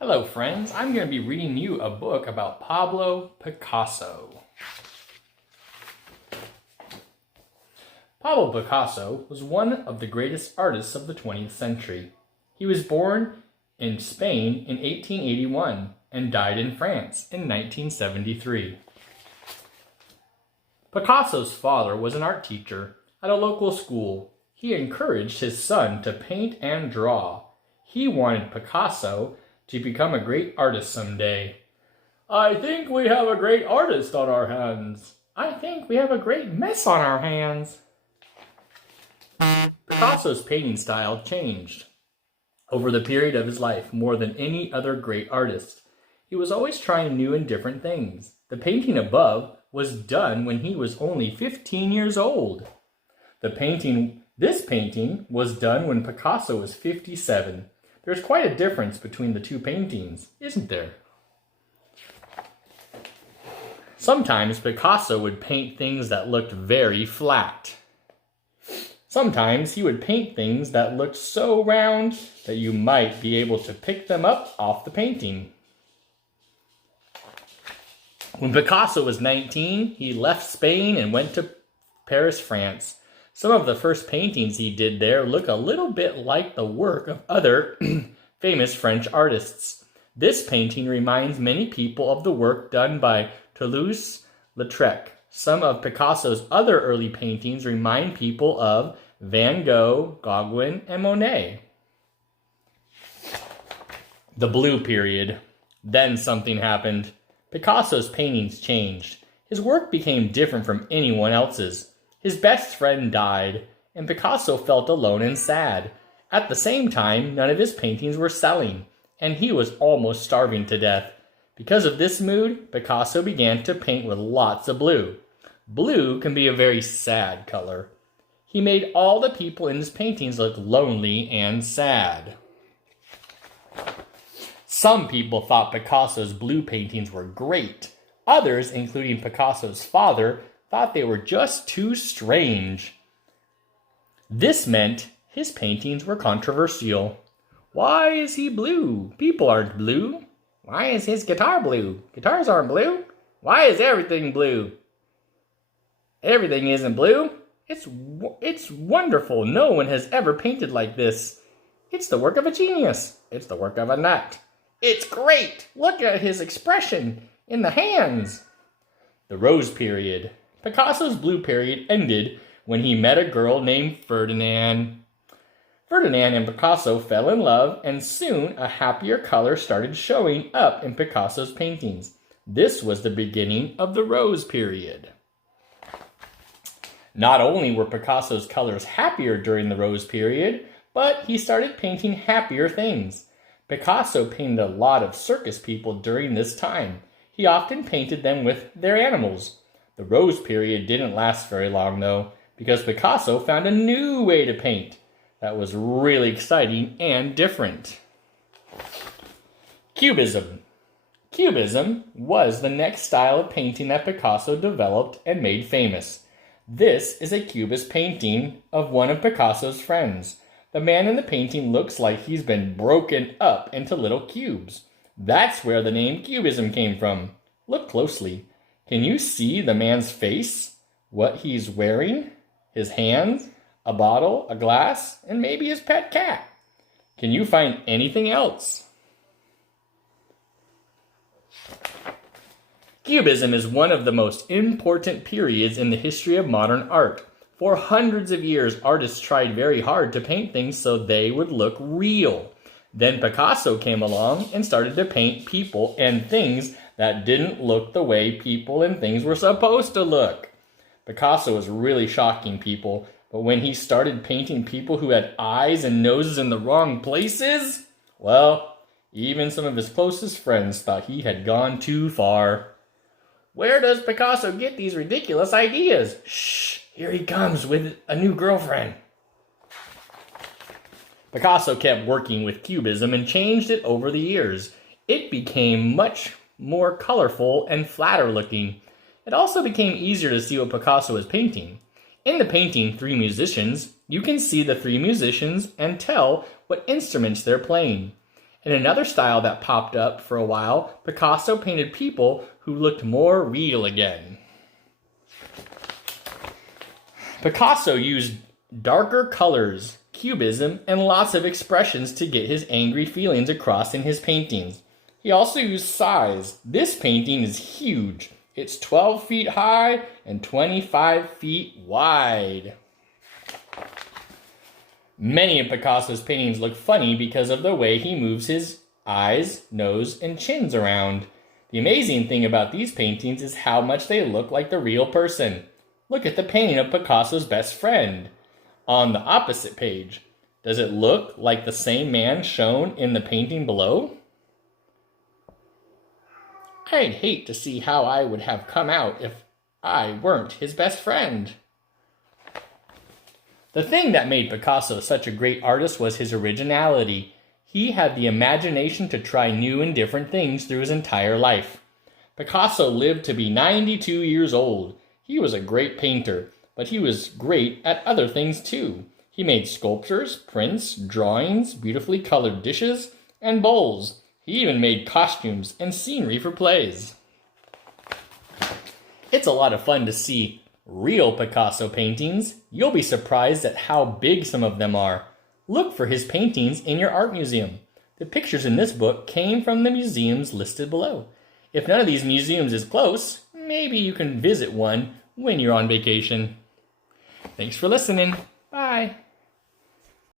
Hello friends, I'm going to be reading you a book about Pablo Picasso. Pablo Picasso was one of the greatest artists of the 20th century. He was born in Spain in 1881 and died in France in 1973. Picasso's father was an art teacher at a local school. He encouraged his son to paint and draw. He wanted Picasso to become a great artist someday. I think we have a great artist on our hands. I think we have a great mess on our hands. Picasso's painting style changed over the period of his life more than any other great artist. He was always trying new and different things. The painting above was done when he was only 15 years old. This painting was done when Picasso was 57. There's quite a difference between the two paintings, isn't there? Sometimes Picasso would paint things that looked very flat. Sometimes he would paint things that looked so round that you might be able to pick them up off the painting. When Picasso was 19, he left Spain and went to Paris, France. Some of the first paintings he did there look a little bit like the work of other famous French artists. This painting reminds many people of the work done by Toulouse-Lautrec. Some of Picasso's other early paintings remind people of Van Gogh, Gauguin, and Monet. The Blue Period. Then something happened. Picasso's paintings changed. His work became different from anyone else's. His best friend died, and Picasso felt alone and sad. At the same time, none of his paintings were selling, and he was almost starving to death. Because of this mood, Picasso began to paint with lots of blue. Blue can be a very sad color. He made all the people in his paintings look lonely and sad. Some people thought Picasso's blue paintings were great. Others, including Picasso's father, thought they were just too strange. This meant his paintings were controversial. Why is he blue? People aren't blue. Why is his guitar blue? Guitars aren't blue. Why is everything blue? Everything isn't blue. It's wonderful. No one has ever painted like this. It's the work of a genius. It's the work of a nut. It's great. Look at his expression in the hands. The Rose Period. Picasso's blue period ended when he met a girl named Ferdinand. Ferdinand and Picasso fell in love, and soon a happier color started showing up in Picasso's paintings. This was the beginning of the Rose Period. Not only were Picasso's colors happier during the Rose Period, but he started painting happier things. Picasso painted a lot of circus people during this time. He often painted them with their animals. The Rose Period didn't last very long, though, because Picasso found a new way to paint that was really exciting and different. Cubism. Cubism was the next style of painting that Picasso developed and made famous. This is a Cubist painting of one of Picasso's friends. The man in the painting looks like he's been broken up into little cubes. That's where the name Cubism came from. Look closely. Can you see the man's face? What he's wearing? His hands? A bottle? A glass? And maybe his pet cat? Can you find anything else? Cubism is one of the most important periods in the history of modern art. For hundreds of years, artists tried very hard to paint things so they would look real. Then Picasso came along and started to paint people and things that didn't look the way people and things were supposed to look. Picasso was really shocking people, but when he started painting people who had eyes and noses in the wrong places, well, even some of his closest friends thought he had gone too far. Where does Picasso get these ridiculous ideas? Shh, here he comes with a new girlfriend. Picasso kept working with Cubism and changed it over the years. It became much more colorful and flatter looking. It also became easier to see what Picasso was painting. In the painting, Three Musicians, you can see the three musicians and tell what instruments they're playing. In another style that popped up for a while, Picasso painted people who looked more real again. Picasso used darker colors, cubism, and lots of expressions to get his angry feelings across in his paintings. He also used size. This painting is huge. It's 12 feet high and 25 feet wide. Many of Picasso's paintings look funny because of the way he moves his eyes, nose, and chins around. The amazing thing about these paintings is how much they look like the real person. Look at the painting of Picasso's best friend on the opposite page. Does it look like the same man shown in the painting below? I'd hate to see how I would have come out if I weren't his best friend. The thing that made Picasso such a great artist was his originality. He had the imagination to try new and different things through his entire life. Picasso lived to be 92 years old. He was a great painter, but he was great at other things too. He made sculptures, prints, drawings, beautifully colored dishes, and bowls. He even made costumes and scenery for plays. It's a lot of fun to see real Picasso paintings. You'll be surprised at how big some of them are. Look for his paintings in your art museum. The pictures in this book came from the museums listed below. If none of these museums is close, maybe you can visit one when you're on vacation. Thanks for listening. Bye.